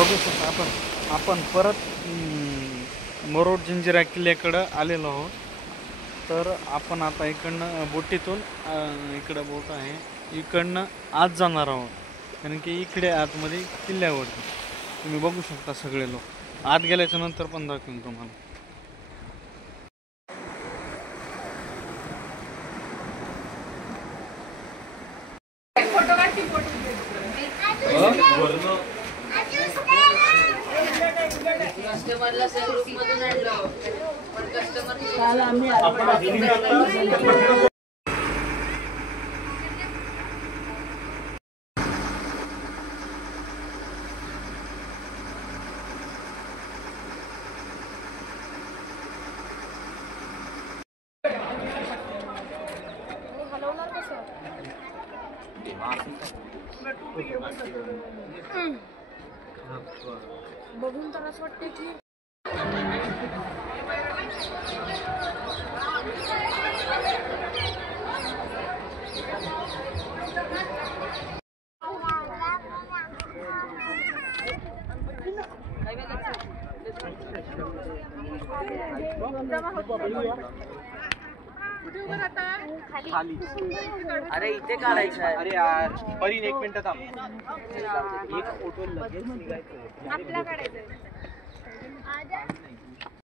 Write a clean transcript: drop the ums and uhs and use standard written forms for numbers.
बघू शकता आपण परत मुरुड जंजिरा किल्ल्याकडं आलेलो आहोत. तर आपण आता इकडनं बोटीतून इकडं बोट आहे इकडनं आत जाणार आहोत, कारण की इकडे आतमध्ये किल्ल्यावरती तुम्ही बघू शकता सगळे लोक. आत गेल्याच्या नंतर पण दाखवेन तुम्हाला. कस्टमरला ग्रुप मधून आणलं पण कस्टमर बघून तर असं वाटतं की खाली. अरे इथे काढायचं आहे. अरे यार परीन 1 मिनिट थांब. एक फोटो लगेच निघायचं. आपला काढायचं